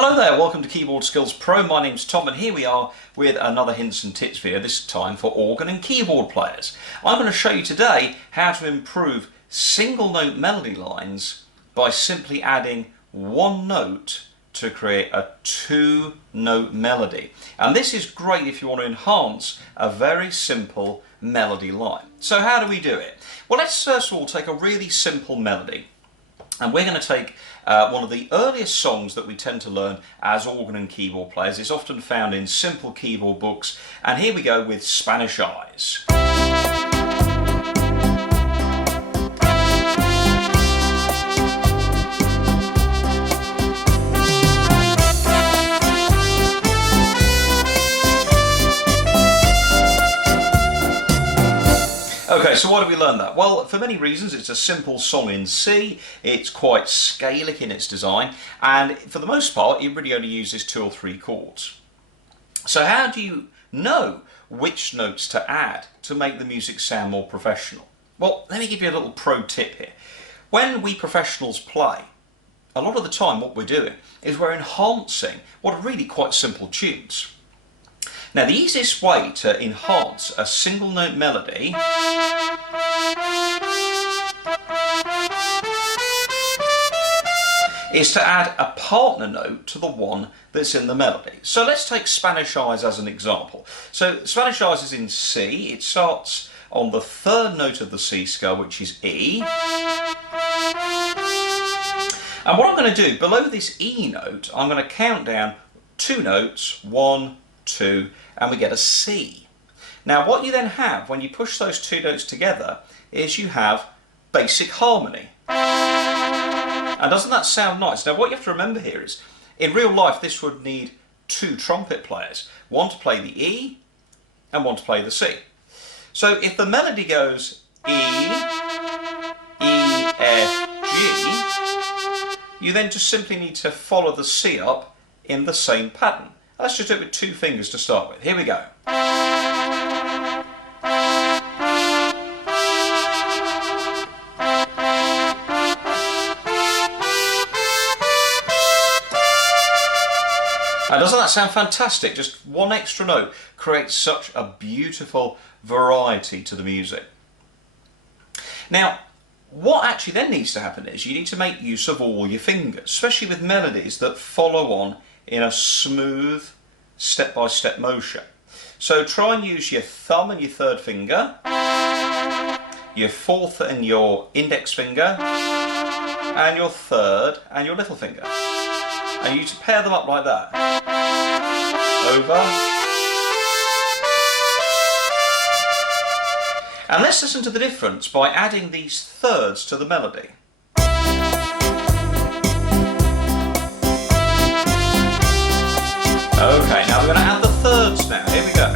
Hello there, welcome to Keyboard Skills Pro. My name's Tom and here we are with another hints and tips video, this time for organ and keyboard players. I'm going to show you today how to improve single note melody lines by simply adding one note to create a two-note melody. And this is great if you want to enhance a very simple melody line. So how do we do it? Well, let's first of all take a really simple melody. And we're going to take one of the earliest songs that we tend to learn as organ and keyboard players. It's often found in simple keyboard books. And here we go with Spanish Eyes. Okay, so why do we learn that? Well, for many reasons. It's a simple song in C, it's quite scalic in its design, and for the most part it really only uses 2 or 3 chords. So how do you know which notes to add to make the music sound more professional? Well, let me give you a little pro tip here. When we professionals play, a lot of the time what we're doing is we're enhancing what are really quite simple tunes. Now, the easiest way to enhance a single note melody is to add a partner note to the one that's in the melody. So let's take Spanish Eyes as an example. So Spanish Eyes is in C, it starts on the 3rd note of the C scale, which is E. And what I'm going to do, below this E note, I'm going to count down 2 notes, 1, 2, and we get a C. Now what you then have when you push those 2 notes together is you have basic harmony. And doesn't that sound nice? Now what you have to remember here is, in real life this would need 2 trumpet players, one to play the E and one to play the C. So if the melody goes E, E, F, G, you then just simply need to follow the C up in the same pattern. Let's just do it with 2 fingers to start with. Here we go. And doesn't that sound fantastic? Just one extra note creates such a beautiful variety to the music. Now, what actually then needs to happen is you need to make use of all your fingers, especially with melodies that follow on in a smooth step-by-step motion. So try and use your thumb and your 3rd finger, your 4th and your index finger, and your 3rd and your little finger. And you need to pair them up like that. Over. And let's listen to the difference by adding these thirds to the melody. Okay, now we're going to add the thirds now. Here we go.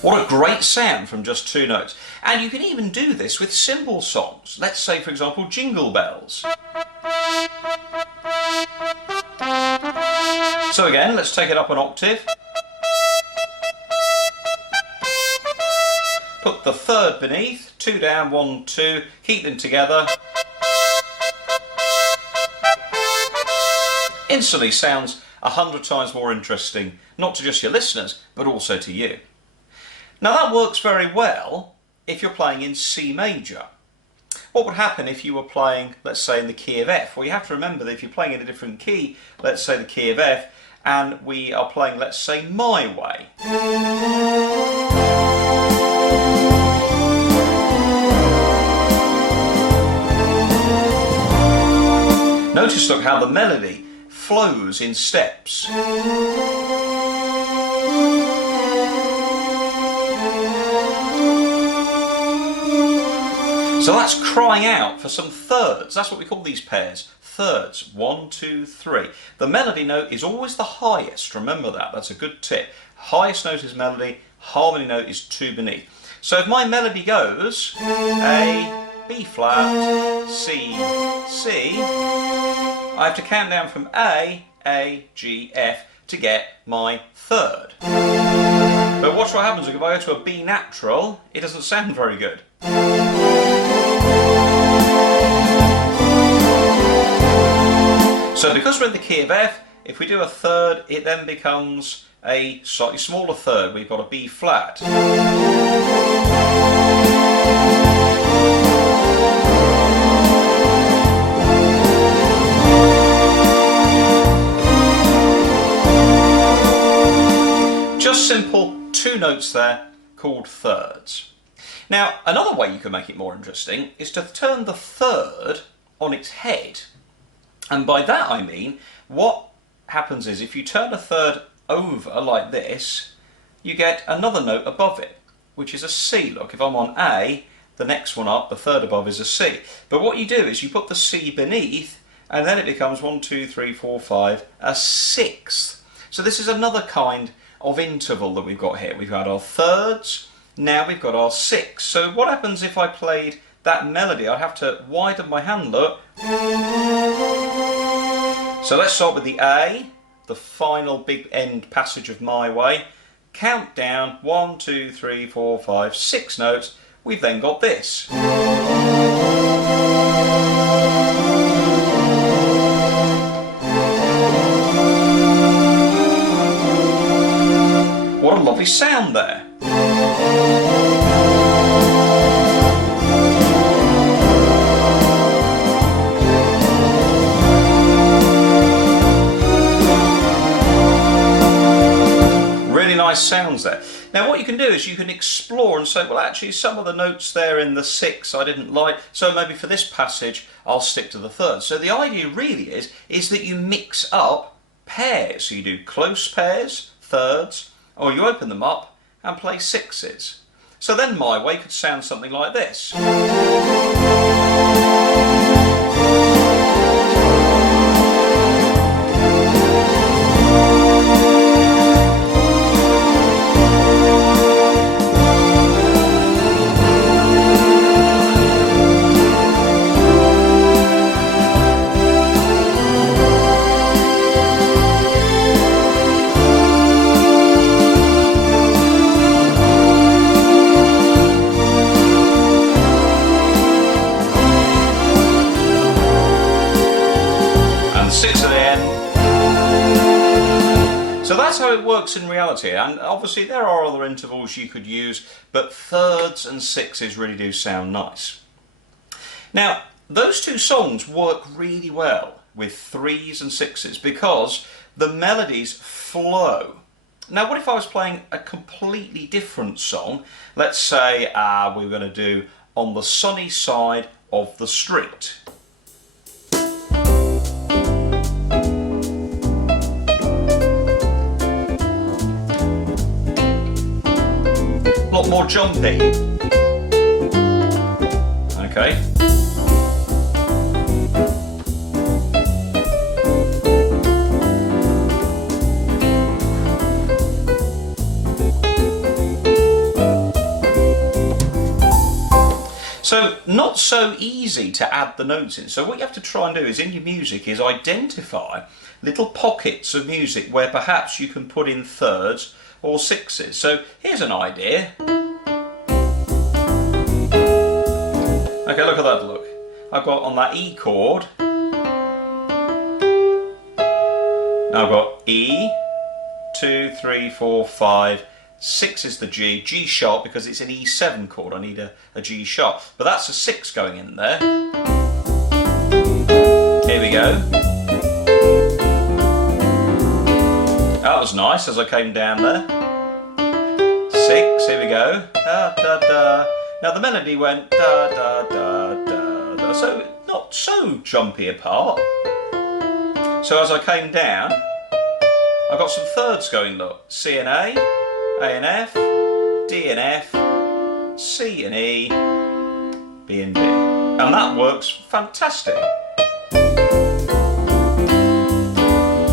What a great sound from just 2 notes. And you can even do this with simple songs. Let's say, for example, Jingle Bells. So again, let's take it up an octave. Put the 3rd beneath, 2 down, 1, 2, keep them together. Instantly sounds 100 times more interesting, not to just your listeners, but also to you. Now that works very well if you're playing in C major. What would happen if you were playing, let's say, in the key of F? Well, you have to remember that if you're playing in a different key, let's say the key of F, and we are playing, let's say, My Way. Notice, look, how the melody flows in steps. So that's crying out for some thirds. That's what we call these pairs. Thirds. 1, 2, 3. The melody note is always the highest. Remember that. That's a good tip. Highest note is melody. Harmony note is 2 beneath. So if my melody goes A, B flat, C, C, I have to count down from A, G, F to get my 3rd. But watch what happens if I go to a B natural, it doesn't sound very good. So because we're in the key of F, if we do a third, it then becomes a slightly smaller third. We've got a B flat. Just simple two notes there called thirds. Now, another way you can make it more interesting is to turn the third on its head. And by that I mean, what happens is if you turn a third over like this, you get another note above it, which is a C. Look, if I'm on A, the next one up, the third above, is a C. But what you do is you put the C beneath, and then it becomes 1, 2, 3, 4, 5, a sixth. So this is another kind of interval that we've got here. We've had our thirds, now we've got our sixths. So what happens if I played that melody? I'd have to widen my hand, look. So let's start with the A, the final big end passage of My Way. Count down, 1, 2, 3, 4, 5, 6 notes. We've then got this. What a lovely sound there. Nice sounds there. Now what you can do is you can explore and say, well, actually some of the notes there in the sixth I didn't like, so maybe for this passage I'll stick to the third. So the idea really is that you mix up pairs. So you do close pairs, thirds, or you open them up and play sixes. So then My Way could sound something like this. So that's how it works in reality, and obviously there are other intervals you could use, but thirds and sixes really do sound nice. Now, those two songs work really well with threes and sixes because the melodies flow. Now, what if I was playing a completely different song? Let's say we were going to do On the Sunny Side of the Street. A lot more jumpy. Okay. So not so easy to add the notes in. So what you have to try and do is in your music is identify little pockets of music where perhaps you can put in thirds or sixes. So here's an idea. Okay, look at that look. I've got on that E chord. Now I've got E, 2, 3, 4, 5, 6 is the G, G sharp because it's an E7 chord, I need a G sharp. But that's a 6 going in there. Here we go. That was nice as I came down there. 6, here we go. Da, da, da. Now the melody went da, da, da, da, da. So not so jumpy apart. So as I came down, I got some thirds going, look. C and A and F, D and F, C and E, B and D. And that works fantastic.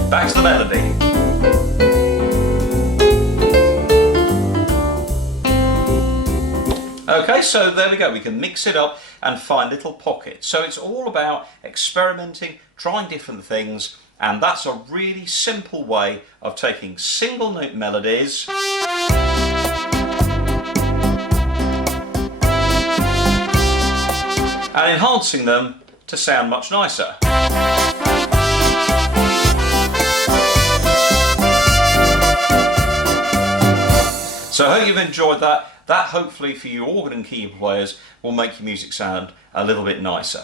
Back to the melody. Okay, so there we go, we can mix it up and find little pockets. So it's all about experimenting, trying different things, and that's a really simple way of taking single note melodies and enhancing them to sound much nicer. So I hope you've enjoyed that. That hopefully for you organ and keyboard players will make your music sound a little bit nicer.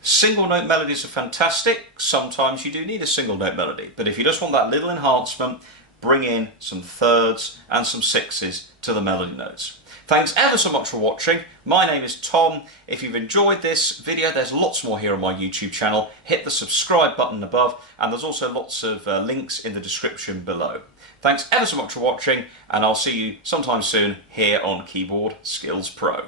Single note melodies are fantastic. Sometimes you do need a single note melody, but if you just want that little enhancement, bring in some thirds and some sixes to the melody notes. Thanks ever so much for watching. My name is Tom. If you've enjoyed this video, there's lots more here on my YouTube channel. Hit the subscribe button above, and there's also lots of links in the description below. Thanks ever so much for watching, and I'll see you sometime soon here on Keyboard Skills Pro.